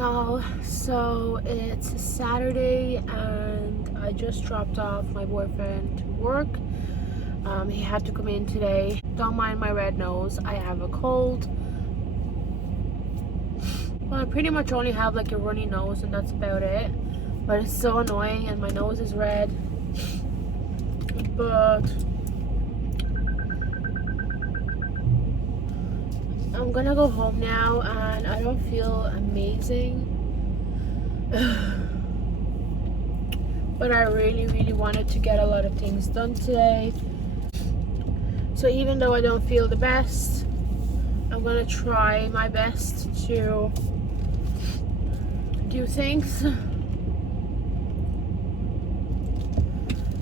y'all. So it's Saturday and I just dropped off my boyfriend to work. He had to come in today. Don't mind my red nose, I have a cold. Well, I pretty much only have like a runny nose and that's about it. But it's so annoying and my nose is red. But I'm gonna go home now and I don't feel amazing. But I really wanted to get a lot of things done today. So even though I don't feel the best, I'm gonna try my best to do things.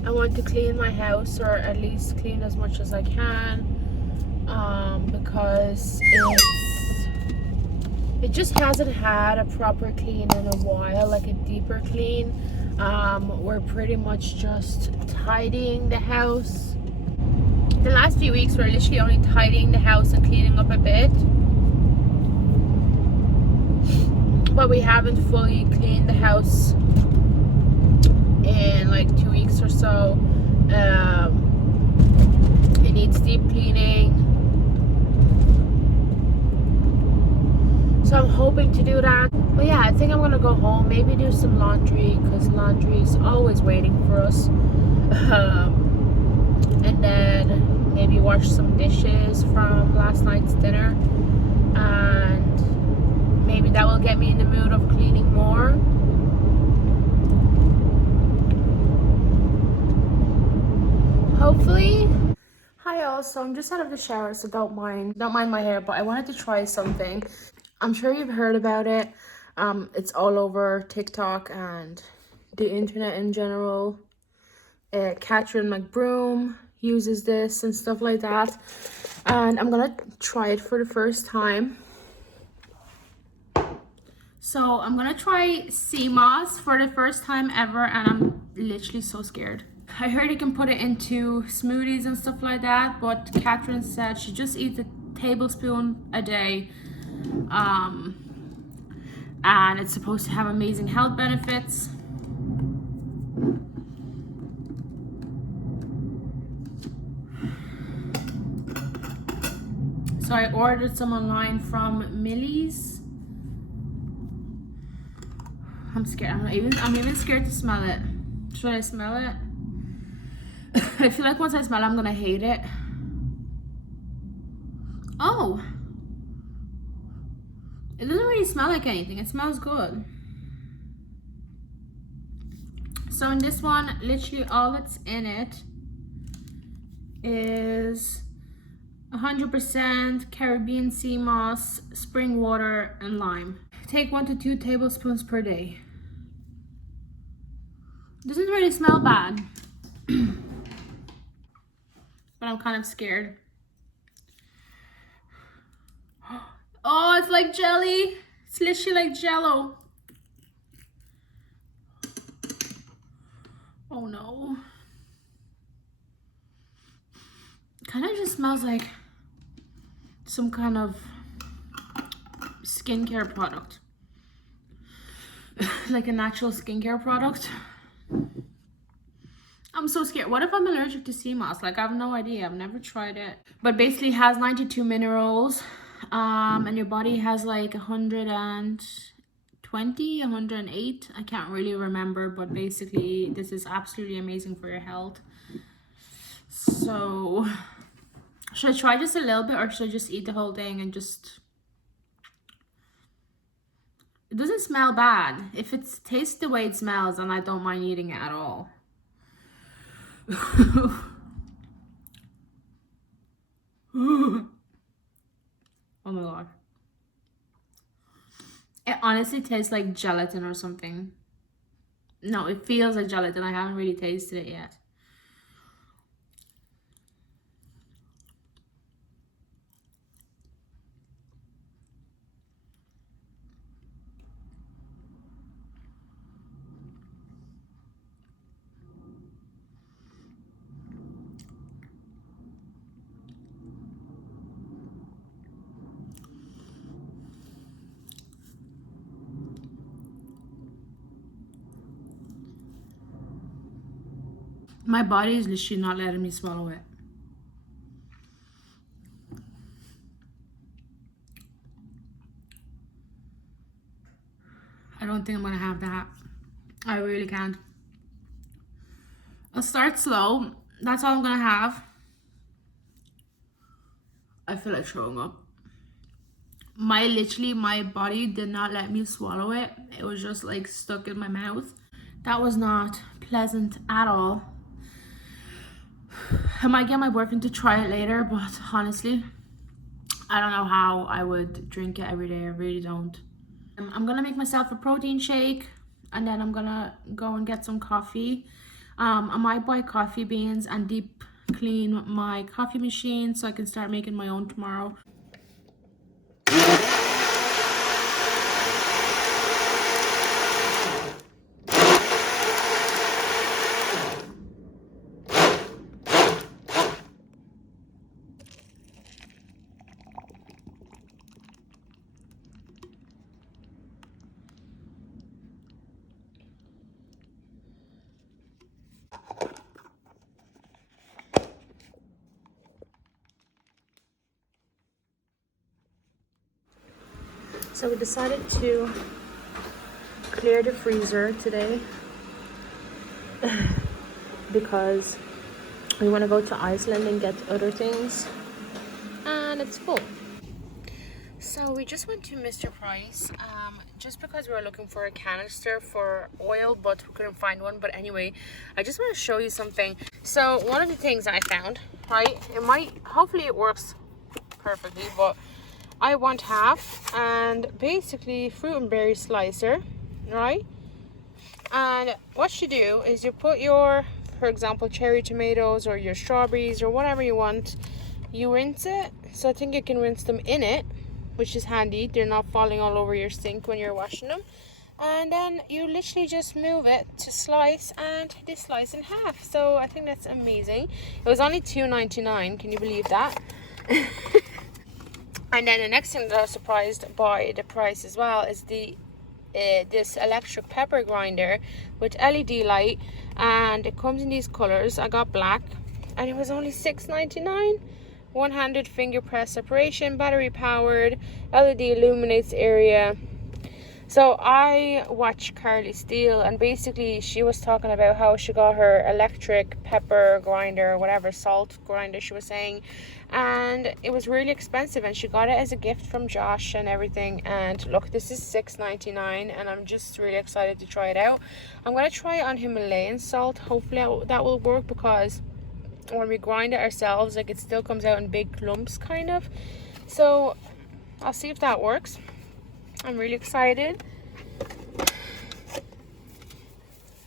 I want to clean my house, or at least clean as much as I can, because it just hasn't had a proper clean in a while, like a deeper clean. We're pretty much just tidying the house. The last few weeks we're literally only tidying the house and cleaning up a bit, but we haven't fully cleaned the house in like 2 weeks or so. It needs deep cleaning, so I'm hoping to do that. But yeah, I think I'm gonna go home, maybe do some laundry, because laundry is always waiting for us. And then maybe wash some dishes from last night's dinner, and maybe that will get me in the mood of cleaning more. Hopefully. Hi all, so I'm just out of the shower, so don't mind my hair, but I wanted to try something. I'm sure you've heard about it. It's all over TikTok and the internet in general. Catherine McBroom uses this and stuff like that, and I'm gonna try it for the first time. So I'm gonna try sea moss for the first time ever, and I'm literally so scared. I heard you can put it into smoothies and stuff like that, but Catherine said she just eats a tablespoon a day, and it's supposed to have amazing health benefits. So I ordered some online from Millie's. I'm scared. I'm even scared to smell it. Should I smell it? I feel like once I smell it, I'm gonna hate it. Oh, it doesn't really smell like anything. It smells good. So in this one, literally all that's in it is 100% Caribbean sea moss, spring water, and lime. Take 1 to 2 tablespoons per day. Doesn't really smell bad, but I'm kind of scared. Oh, it's like jelly. It's literally like Jello. Oh no. Kind of just smells like some kind of skincare product. Like a natural skincare product. I'm so scared. What if I'm allergic to sea moss? Like, I have no idea. I've never tried it. But basically it has 92 minerals. And your body has like 120, 108. I can't really remember, but basically this is absolutely amazing for your health. So should I try just a little bit, or should I just eat the whole thing and just... It doesn't smell bad. If it tastes the way it smells, then I don't mind eating it at all. Oh my god. It honestly tastes like gelatin or something. No, it feels like gelatin. I haven't really tasted it yet. My body is literally not letting me swallow it. I don't think I'm gonna have that. I really can't. I'll start slow. That's all I'm gonna have. I feel like throwing up. My body did not let me swallow it. It was just like stuck in my mouth. That was not pleasant at all. I might get my boyfriend to try it later, but honestly, I don't know how I would drink it every day. I really don't. I'm gonna make myself a protein shake, and then I'm gonna go and get some coffee. I might buy coffee beans and deep clean my coffee machine so I can start making my own tomorrow. So we decided to clear the freezer today because we want to go to Iceland and get other things, and it's full. So we just went to Mr. Price just because we were looking for a canister for oil, but we couldn't find one. But anyway, I just want to show you something. So one of the things I found, right, hopefully it works perfectly, but I want half, and basically fruit and berry slicer, right? And what you do is you put your, for example, cherry tomatoes or your strawberries or whatever you want, you rinse it. So I think you can rinse them in it, which is handy. They're not falling all over your sink when you're washing them. And then you literally just move it to slice, and they slice in half. So I think that's amazing. It was only $2.99. Can you believe that? And then the next thing that I was surprised by the price as well is this electric pepper grinder with LED light, and it comes in these colors. I got black, and it was only $6.99. One-handed finger press separation, battery powered, LED illuminates area. So I watched Carly Steele, and basically she was talking about how she got her electric pepper grinder, whatever, salt grinder she was saying, and it was really expensive, and she got it as a gift from Josh and everything. And look, this is $6.99, and I'm just really excited to try it out. I'm gonna try it on Himalayan salt. Hopefully that will work, because when we grind it ourselves, like, it still comes out in big clumps kind of. So I'll see if that works. I'm really excited.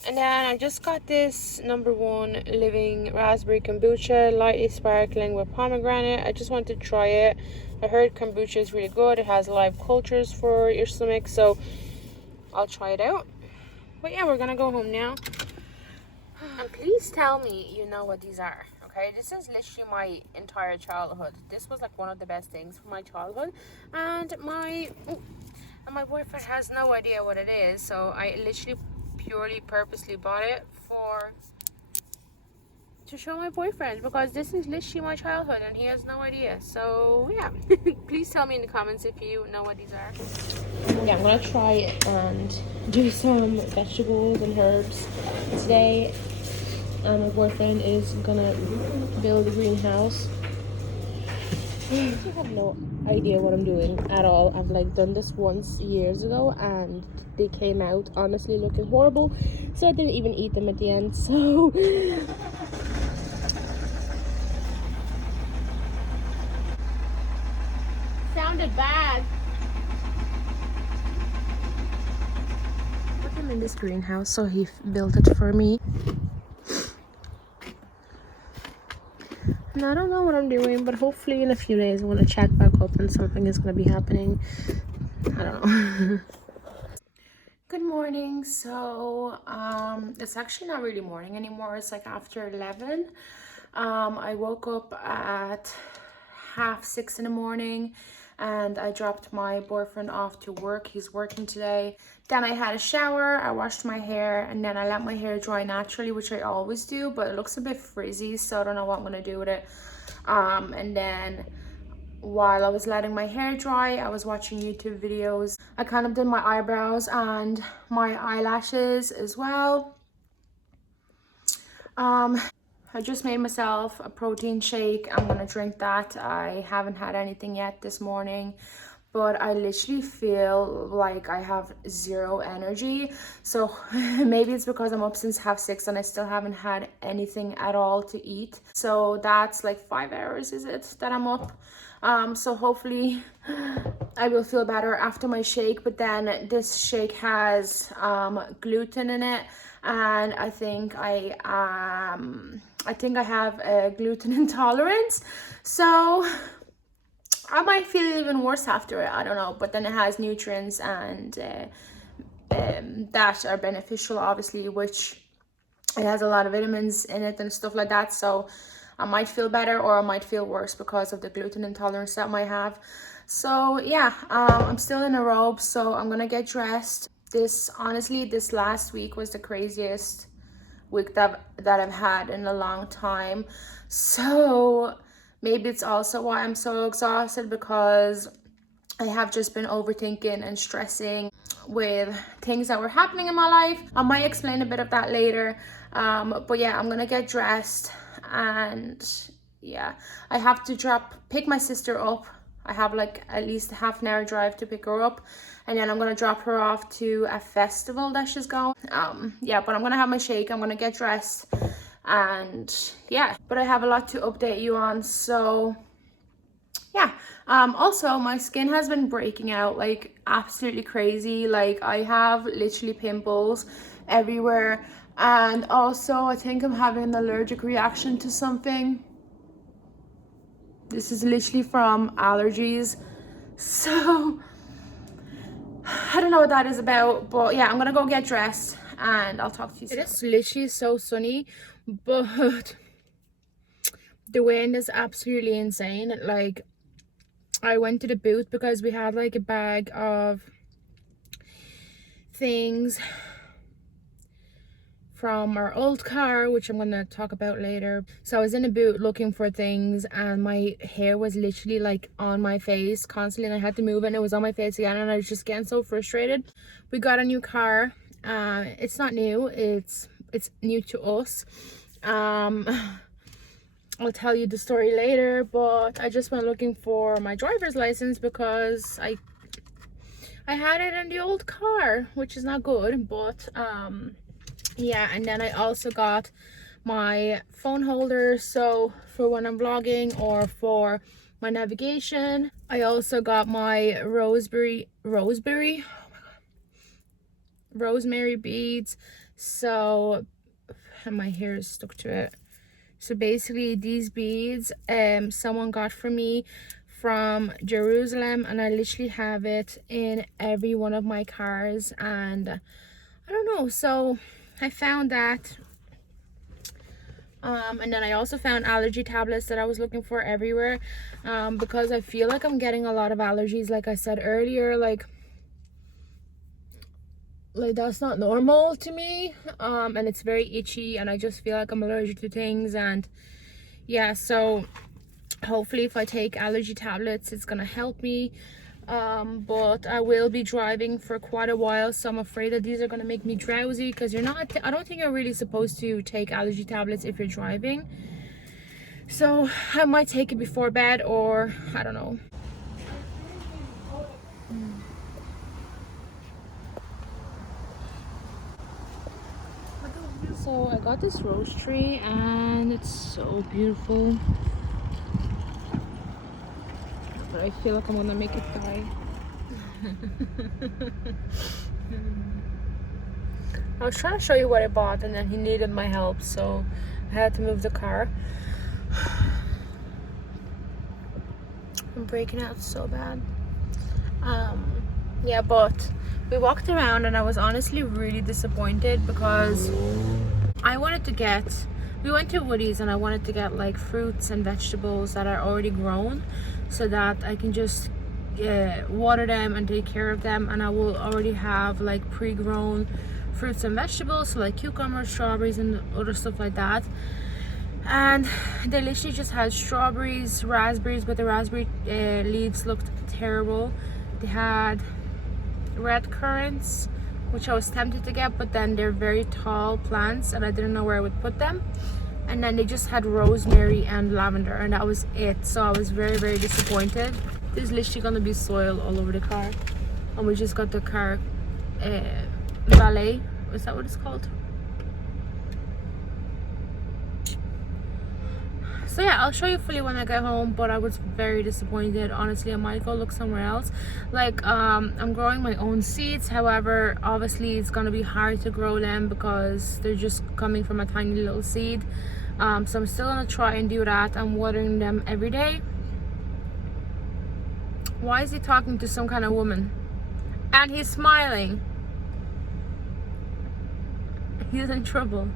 And then I just got this #1 Living Raspberry Kombucha, lightly sparkling with pomegranate. I just wanted to try it. I heard kombucha is really good. It has live cultures for your stomach, so I'll try it out. But yeah, we're gonna go home now. And please tell me you know what these are. Okay, this is literally my entire childhood. This was like one of the best things from my childhood, and my boyfriend has no idea what it is, so I literally purposely bought it to show my boyfriend, because this is literally my childhood and he has no idea. So yeah, please tell me in the comments if you know what these are. Yeah, I'm gonna try it and do some vegetables and herbs today. My boyfriend is gonna build a greenhouse. I have no idea what I'm doing at all. I've like done this once years ago, and they came out honestly looking horrible, so I didn't even eat them at the end. So sounded bad. Put him in this greenhouse, so he built it for me. And I don't know what I'm doing, but hopefully in a few days I'm gonna check back up and something is gonna be happening. I don't know. Good morning. So it's actually not really morning anymore. It's like after 11. I woke up at 5:30 in the morning, and I dropped my boyfriend off to work. He's working today. Then I had a shower, I washed my hair, and then I let my hair dry naturally, which I always do, but it looks a bit frizzy, so I don't know what I'm gonna do with it. And then while I was letting my hair dry, I was watching YouTube videos. I kind of did my eyebrows and my eyelashes as well. I just made myself a protein shake. I'm gonna drink that. I haven't had anything yet this morning, but I literally feel like I have zero energy. So maybe it's because I'm up since 6:30 and I still haven't had anything at all to eat. So that's like 5 hours, is it, that I'm up? So hopefully I will feel better after my shake. But then this shake has gluten in it, and I think I have a gluten intolerance, so I might feel even worse after it. I don't know, but then it has nutrients and that are beneficial, obviously, which it has a lot of vitamins in it and stuff like that. So I might feel better or I might feel worse because of the gluten intolerance that I might have. So yeah, I'm still in a robe, so I'm gonna get dressed. Honestly, this last week was the craziest week that I've had in a long time. So maybe it's also why I'm so exhausted, because I have just been overthinking and stressing with things that were happening in my life. I might explain a bit of that later. But yeah, I'm gonna get dressed, and yeah, I have to pick my sister up. I have like at least a half an hour drive to pick her up, and then I'm gonna drop her off to a festival that she's going. Yeah, but I'm gonna have my shake, I'm gonna get dressed, and yeah, but I have a lot to update you on. So yeah, also my skin has been breaking out like absolutely crazy. Like I have literally pimples everywhere, and also I think I'm having an allergic reaction to something. This is literally from allergies, so I don't know what that is about. But yeah, I'm gonna go get dressed and I'll talk to you soon. It is literally so sunny, but the wind is absolutely insane. Like I went to the booth because we had like a bag of things from our old car, which I'm gonna talk about later. So I was in a boot looking for things, and my hair was literally like on my face constantly, and I had to move it and it was on my face again, and I was just getting so frustrated. We got a new car. It's not new, it's new to us. I'll tell you the story later, but I just went looking for my driver's license because I had it in the old car, which is not good. But yeah, and then I also got my phone holder, so for when I'm vlogging or for my navigation. I also got my rosemary beads, so, and my hair is stuck to it. So basically these beads someone got for me from Jerusalem, and I literally have it in every one of my cars, and I don't know, so I found that. And then I also found allergy tablets that I was looking for everywhere, because I feel like I'm getting a lot of allergies, like I said earlier. Like that's not normal to me, and it's very itchy, and I just feel like I'm allergic to things. And yeah, so hopefully if I take allergy tablets it's gonna help me. But I will be driving for quite a while, so I'm afraid that these are gonna make me drowsy, because I don't think you're really supposed to take allergy tablets if you're driving. So I might take it before bed, or I don't know. So I got this rose tree and it's so beautiful, but I feel like I'm gonna make it die. I was trying to show you what I bought, and then he needed my help, so I had to move the car. I'm breaking out so bad. Yeah, but we walked around and I was honestly really disappointed, because we went to Woody's and I wanted to get like fruits and vegetables that are already grown, so that I can just water them and take care of them, and I will already have like pre-grown fruits and vegetables, so like cucumbers, strawberries, and other stuff like that. And they literally just had strawberries, raspberries, but the raspberry leaves looked terrible. They had red currants, which I was tempted to get, but then they're very tall plants and I didn't know where I would put them. And then they just had rosemary and lavender, and that was it. So I was very, very disappointed. There's literally gonna be soil all over the car, and we just got the car valet. Is that what it's called? So yeah, I'll show you fully when I get home, but I was very disappointed. Honestly, I might go look somewhere else. Like, I'm growing my own seeds. However, obviously it's gonna be hard to grow them because they're just coming from a tiny little seed. So I'm still gonna try and do that. I'm watering them every day. Why is he talking to some kind of woman? And he's smiling. He's in trouble.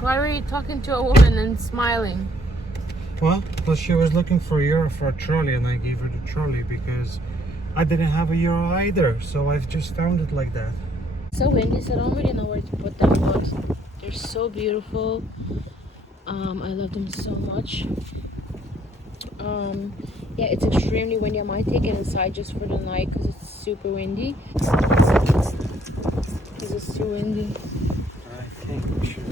Why were you talking to a woman and smiling? Well, because she was looking for a euro for a trolley, and I gave her the trolley because I didn't have a euro either, so I've just found it like that. So windy, so I don't really know where to put them, but they're so beautiful. I love them so much. Yeah, it's extremely windy. I might take it inside just for the night because it's super windy. Because it's too windy. I think we should.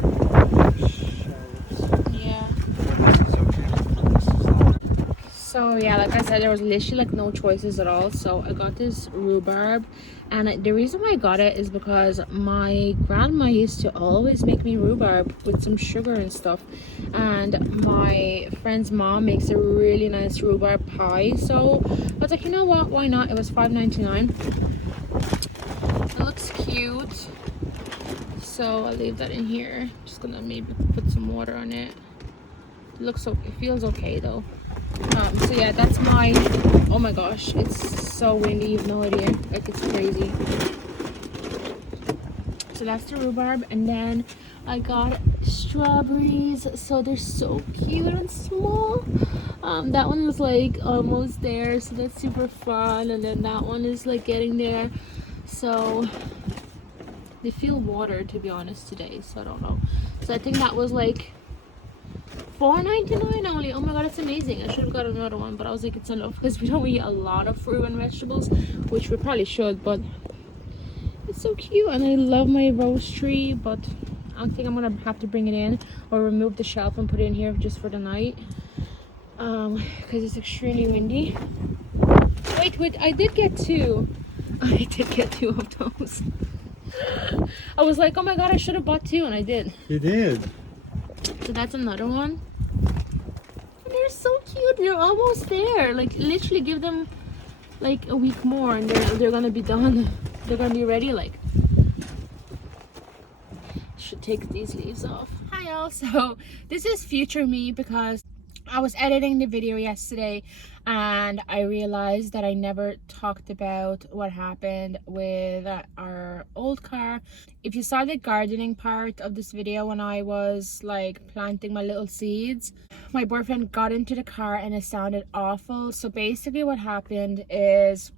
Yeah. So yeah, like I said, there was literally like no choices at all. So I got this rhubarb, and the reason why I got it is because my grandma used to always make me rhubarb with some sugar and stuff, and my friend's mom makes a really nice rhubarb pie. So I was like, you know what, why not? It was $5.99. It looks cute, so I'll leave that in here. Just gonna maybe put some water on it. It looks okay, it feels okay though. So yeah, that's my, oh my gosh, it's so windy, you have no idea, like it's crazy. So that's the rhubarb, and then I got strawberries. So they're so cute and small. That one was like almost there, so that's super fun. And then that one is like getting there. So they feel watered, to be honest, today, so I don't know. So I think that was like $4.99 only. Oh my god, it's amazing. I should have got another one, but I was like, it's enough because we don't eat a lot of fruit and vegetables, which we probably should, but it's so cute. And I love my rose tree, but I think I'm gonna have to bring it in or remove the shelf and put it in here just for the night, because it's extremely windy. Wait, I did get two. I did get two of those. I was like, oh my god, I should have bought two, and I did. You did. So that's another one. And they're so cute. They're almost there. Like, literally give them like a week more and they're gonna be done. They're gonna be ready. Like, should take these leaves off. Hi y'all. So this is future me because I was editing the video yesterday and I realized that I never talked about what happened with our old car. If you saw the gardening part of this video when I was like planting my little seeds, my boyfriend got into the car and it sounded awful. So basically what happened is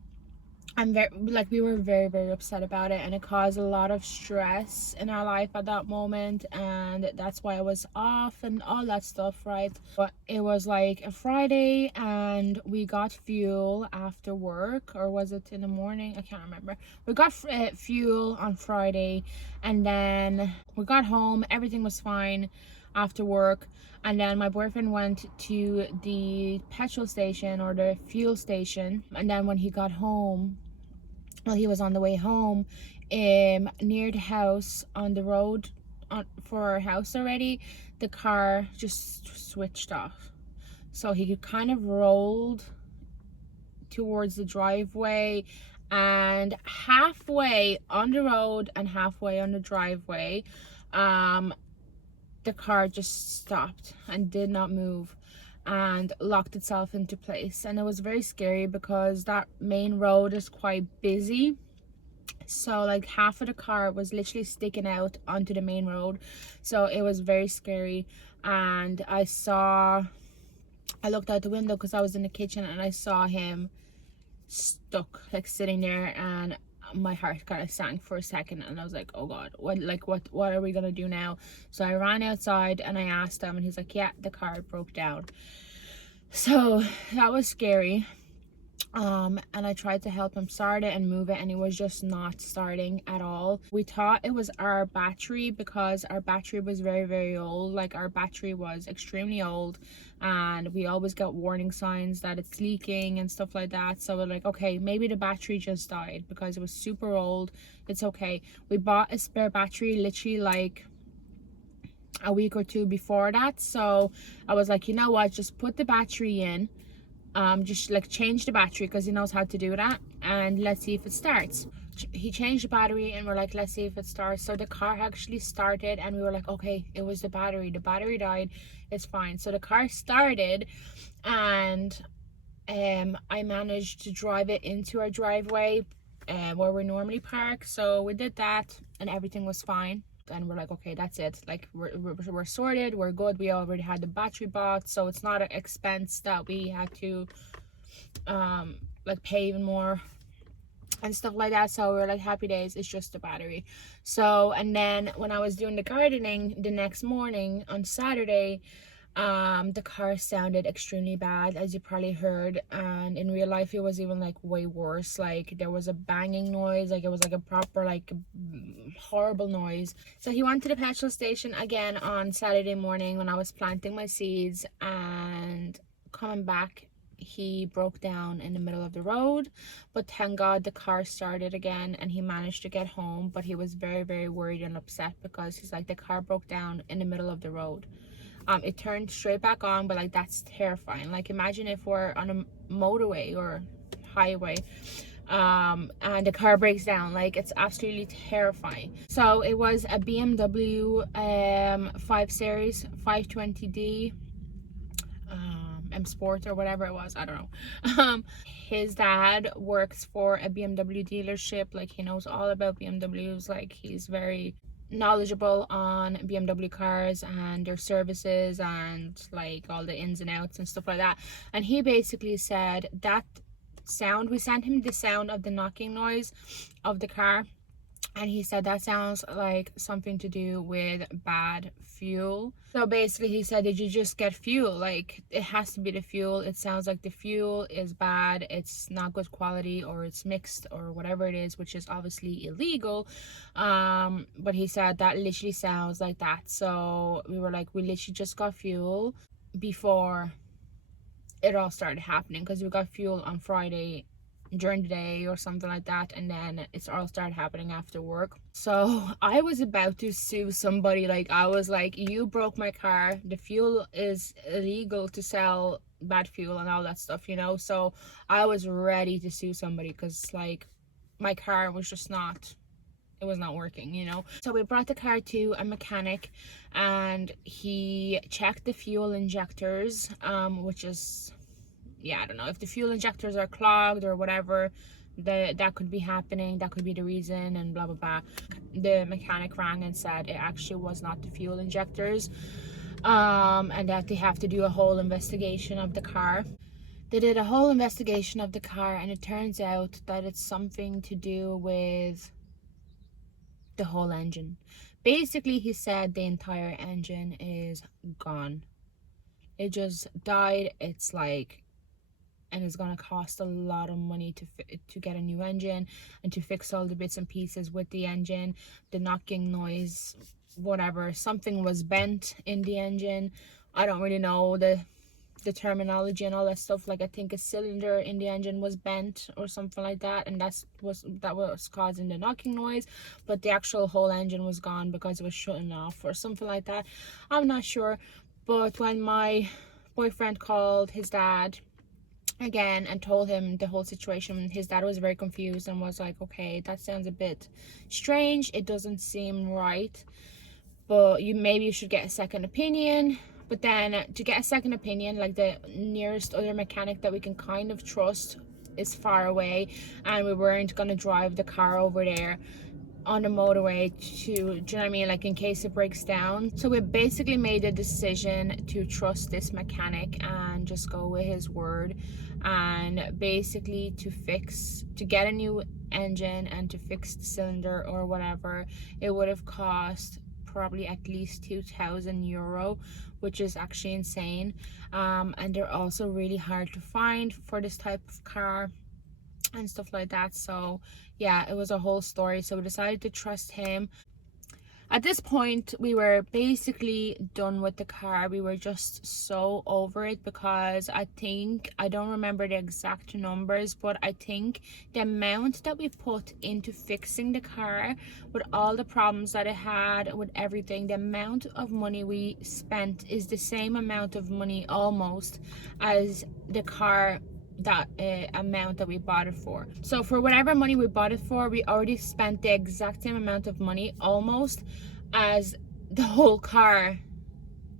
we were very, very upset about it, and it caused a lot of stress in our life at that moment, and that's why I was off and all that stuff, right? But it was like a Friday and we got fuel after work, or was it in the morning? I can't remember. We got fuel on Friday, and then we got home, everything was fine after work. And then my boyfriend went to the petrol station or the fuel station, and then when he got home, well, he was on the way home, near the house on the road for our house already, the car just switched off. So he kind of rolled towards the driveway, and halfway on the road and halfway on the driveway, the car just stopped and did not move and locked itself into place. And it was very scary because that main road is quite busy, So like half of the car was literally sticking out onto the main road, so it was very scary. And I looked out the window because I was in the kitchen, and I saw him stuck, like sitting there, and my heart kind of sank for a second, and I was like, oh god, what are we gonna do now? So I ran outside and I asked him, and he's like, yeah, the car broke down. So that was scary. And I tried to help him start it and move it, and it was just not starting at all. We thought it was our battery because our battery was very, very old. Like, our battery was extremely old, and we always get warning signs that it's leaking and stuff like that. So we're like, okay, maybe the battery just died because it was super old. It's okay. We bought a spare battery literally like a week or two before that. So I was like, you know what, just put the battery in, just like change the battery because he knows how to do that, and let's see if it starts. He changed the battery, and we're like, let's see if it starts. So the car actually started, and we were like, okay, it was the battery died, it's fine. So the car started, and I managed to drive it into our driveway, where we normally park. So we did that, and everything was fine. And we're like, okay, that's it, like we're sorted, we're good. We already had the battery bought, so it's not an expense that we had to like pay even more and stuff like that. So we were like, happy days, it's just the battery. So, and then when I was doing the gardening the next morning on Saturday, the car sounded extremely bad, as you probably heard, and in real life it was even like way worse. Like, there was a banging noise, like it was like a proper like horrible noise. So he went to the petrol station again on Saturday morning when I was planting my seeds, and coming back, he broke down in the middle of the road. But thank god the car started again, and he managed to get home. But he was very, very worried and upset because he's like, the car broke down in the middle of the road. It turned straight back on, but like, that's terrifying. Like, imagine if we're on a motorway or highway, and the car breaks down. Like, it's absolutely terrifying. So it was a BMW 5 Series 520D M Sport or whatever it was, I don't know. His dad works for a BMW dealership. Like, he knows all about BMWs. Like, he's very knowledgeable on BMW cars and their services and like all the ins and outs and stuff like that. And he basically said that sound, we sent him the sound of the knocking noise of the car, and he said that sounds like something to do with bad fuel. So basically he said, did you just get fuel? Like, it has to be the fuel. It sounds like the fuel is bad, it's not good quality, or it's mixed or whatever it is, which is obviously illegal. But he said that literally sounds like that. So we were like, we literally just got fuel before it all started happening, because we got fuel on Friday during the day or something like that, and then it's all started happening after work. So I was about to sue somebody. Like, I was like, you broke my car, the fuel is illegal to sell, bad fuel and all that stuff, you know. So I was ready to sue somebody because like, my car was just not, it was not working, you know. So we brought the car to a mechanic, and he checked the fuel injectors, which is, yeah, I don't know if the fuel injectors are clogged or whatever, that could be happening, that could be the reason, and blah blah blah. The mechanic rang and said it actually was not the fuel injectors, and that they have to do a whole investigation of the car. They did a whole investigation of the car, and it turns out that it's something to do with the whole engine. Basically, he said the entire engine is gone. It just died. It's like, and it's gonna cost a lot of money to get a new engine and to fix all the bits and pieces with the engine, the knocking noise, whatever. Something was bent in the engine. I don't really know the terminology and all that stuff. Like, I think a cylinder in the engine was bent or something like that, and that was causing the knocking noise. But the actual whole engine was gone because it was shutting off or something like that. I'm not sure. But when my boyfriend called his dad again and told him the whole situation, his dad was very confused and was like, okay, that sounds a bit strange, it doesn't seem right, but maybe you should get a second opinion. But then to get a second opinion, like, the nearest other mechanic that we can kind of trust is far away, and we weren't going to drive the car over there on the motorway to, do you know what I mean, like in case it breaks down. So we basically made a decision to trust this mechanic and just go with his word, and basically to get a new engine and to fix the cylinder or whatever, it would have cost probably at least €2,000, which is actually insane. And they're also really hard to find for this type of car and stuff like that. So yeah, it was a whole story. So we decided to trust him. At this point, we were basically done with the car. We were just so over it, because I think, I don't remember the exact numbers, but I think the amount that we put into fixing the car, with all the problems that it had, with everything, the amount of money we spent is the same amount of money almost as the car, that amount that we bought it for. So for whatever money we bought it for, we already spent the exact same amount of money almost as the whole car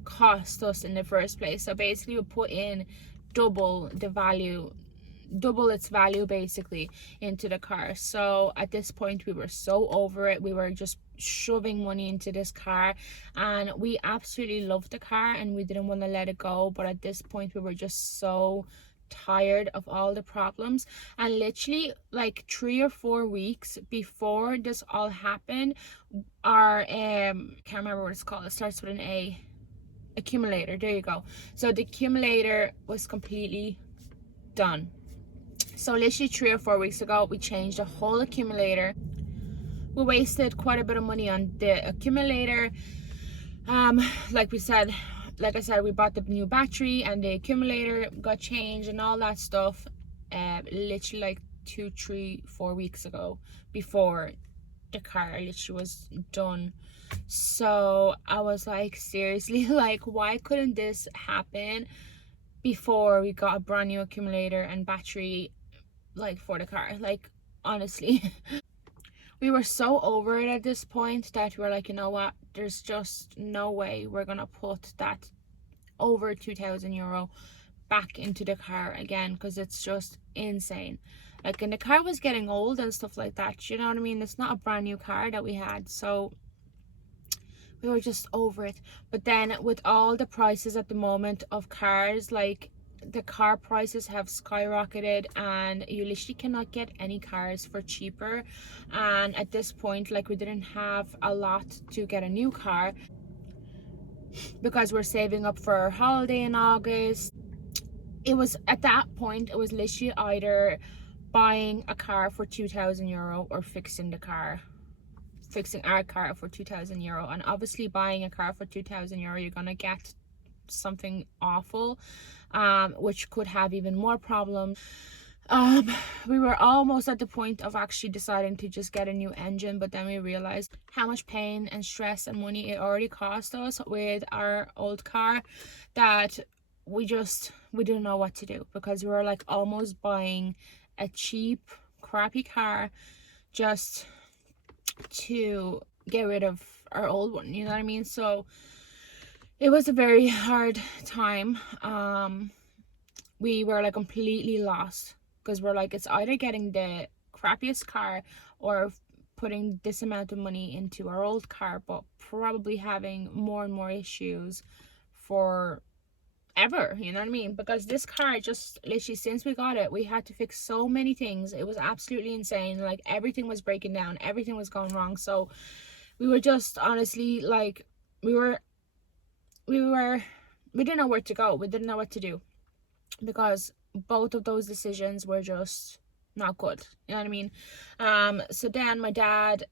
cost us in the first place. So basically we put in double its value basically into the car. So at this point we were so over it. We were just shoving money into this car, and we absolutely loved the car and we didn't want to let it go. But at this point we were just so tired of all the problems. And literally like 3 or 4 weeks before this all happened, our can't remember what it's called, it starts with an A, accumulator, there you go. So the accumulator was completely done. So literally 3 or 4 weeks ago we changed the whole accumulator. We wasted quite a bit of money on the accumulator. Like I said, we bought the new battery and the accumulator got changed and all that stuff literally like 2, 3, 4 weeks ago, before the car literally was done. So I was like, seriously, like why couldn't this happen before we got a brand new accumulator and battery, like for the car? Like honestly. We were so over it at this point that we were like, you know what, there's just no way we're gonna put that over €2,000 back into the car again, because it's just insane. Like, and the car was getting old and stuff like that, you know what I mean? It's not a brand new car that we had, so we were just over it. But then with all the prices at the moment of cars, like the car prices have skyrocketed and you literally cannot get any cars for cheaper. And at this point, like, we didn't have a lot to get a new car because we're saving up for our holiday in August. It was at that point, it was literally either buying a car for €2,000 or fixing our car for €2,000. And obviously buying a car for €2,000, you're gonna get something awful, which could have even more problems. We were almost at the point of actually deciding to just get a new engine, but then we realized how much pain and stress and money it already cost us with our old car, that we didn't know what to do, because we were like almost buying a cheap crappy car just to get rid of our old one, you know what I mean? So it was a very hard time. We were like completely lost, because we're like, it's either getting the crappiest car or putting this amount of money into our old car, but probably having more and more issues for ever, you know what I mean? Because this car, just literally since we got it, we had to fix so many things. It was absolutely insane. Like, everything was breaking down, everything was going wrong. So we were just honestly like, we didn't know where to go, we didn't know what to do, because both of those decisions were just not good, you know what I mean? So then my dad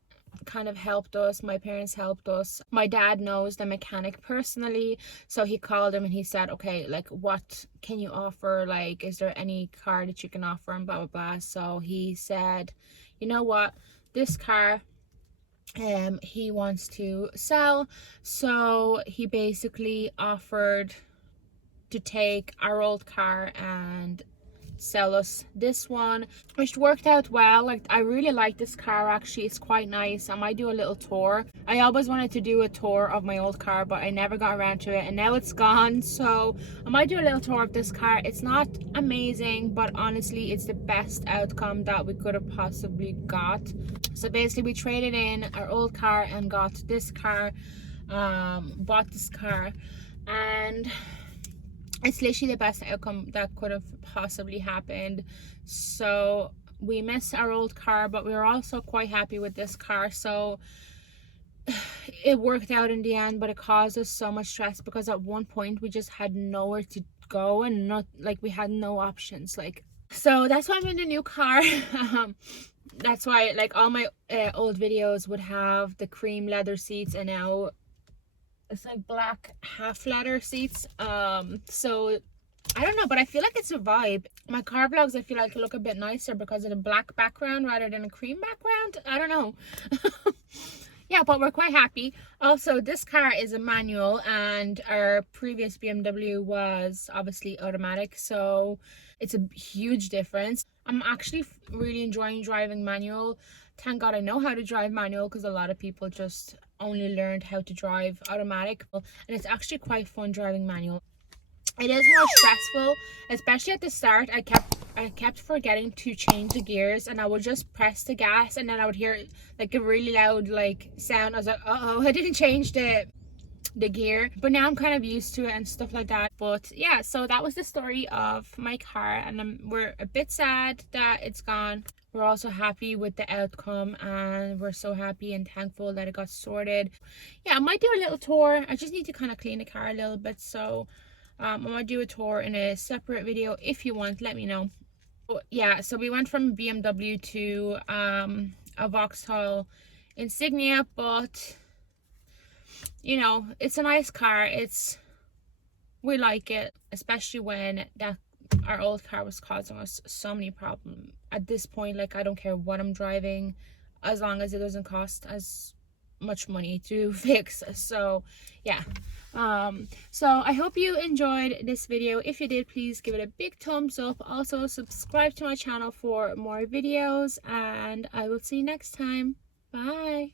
kind of helped us, my parents helped us. My dad knows the mechanic personally, so he called him and he said, okay, like, what can you offer? Like, is there any car that you can offer, and blah blah blah. So he said, you know what, this car he wants to sell. So he basically offered to take our old car and sell us this one, which worked out well. Like, I really like this car actually. It's quite nice. I might do a little tour. I always wanted to do a tour of my old car, but I never got around to it, and now it's gone, so I might do a little tour of this car. It's not amazing, but honestly it's the best outcome that we could have possibly got. So basically we traded in our old car and got this car, bought this car, and it's literally the best outcome that could have possibly happened. So we miss our old car, but we were also quite happy with this car. So it worked out in the end, but it caused us so much stress because at one point we just had nowhere to go, and not like we had no options. Like, so that's why I'm in the new car. That's why like all my old videos would have the cream leather seats, and now it's like black half leather seats. So I don't know, but I feel like it's a vibe. My car vlogs, I feel like look a bit nicer because of the black background rather than a cream background. I don't know. Yeah, but we're quite happy. Also, this car is a manual, and our previous BMW was obviously automatic, so it's a huge difference. I'm actually really enjoying driving manual. Thank God I know how to drive manual, because a lot of people just only learned how to drive automatic, and it's actually quite fun driving manual. It is more stressful, especially at the start. I kept forgetting to change the gears, and I would just press the gas, and then I would hear like a really loud like sound. I was like, uh-oh, I didn't change the gear. But now I'm kind of used to it and stuff like that. But yeah, so that was the story of my car, and we're a bit sad that it's gone. We're also happy with the outcome, and we're so happy and thankful that it got sorted. Yeah, I might do a little tour. I just need to kind of clean the car a little bit, so I might do a tour in a separate video. If you want, let me know. But yeah, so we went from BMW to a Vauxhall Insignia, but you know, it's a nice car. We like it, especially when our old car was causing us so many problems. At this point, like, I don't care what I'm driving, as long as it doesn't cost as much money to fix. So yeah, so I hope you enjoyed this video. If you did, please give it a big thumbs up. Also subscribe to my channel for more videos, and I will see you next time. Bye.